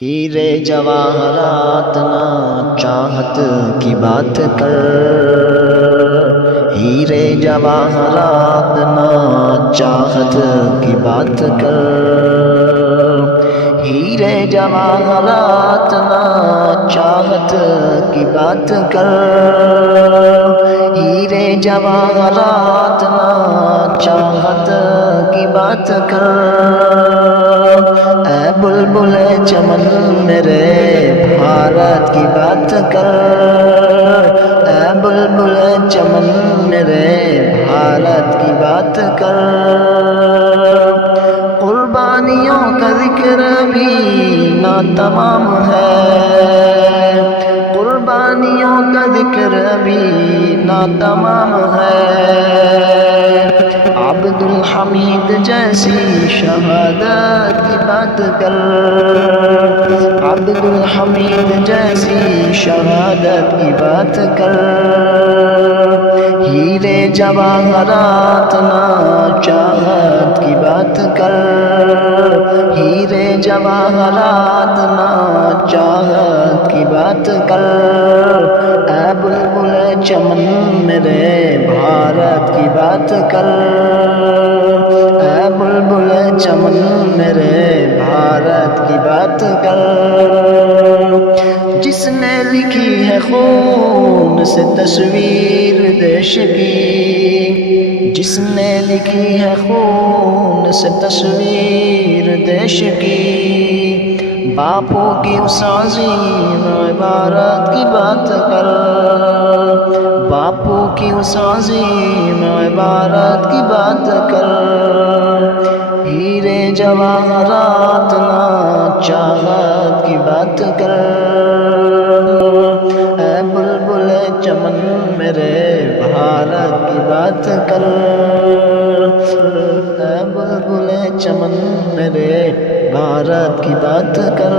ہیرے جواہرات نہ چاہت کی بات کر، ہیرے جواہرات نہ چاہت کی بات کر، ہیرے جواہرات نہ چاہت کی بات کر، ہیرے جواہرات نہ چاہت کی بات کر، اے بلبل چمن میرے بھارت کی بات کر، اے بلبل چمن میرے بھارت کی بات کر، قربانیوں کا ذکر بھی ناتمام ہے، قربانیوں کا ذکر بھی ناتمام ہے، عبد الحمید جیسی شہادت کی بات کر، عبد الحمید جیسی شہادت کی بات کر، ہیرے جواہرات نہ چاہت کی بات کر، ہیرے جواہرات نہ چاہت کی بات کر، اے بلبل چمن میرے بھارت کی بات کر، اے بلبل چمن میرے بھارت کی بات کر، جس نے لکھی ہے خون سے تصویر دیش کی، جس نے لکھی ہے خون سے تصویر دیش کی، باپو کی اس عظیم عبارت کی بات کر، باپو کی اس عظیم عبارت کی بات کر، ہیرے جواہرات نہ چاہت کی بات کر، اے بلبل چمن میرے بھارت کی بات کر، اے بلبل چمن میرے بھارت کی بات کر۔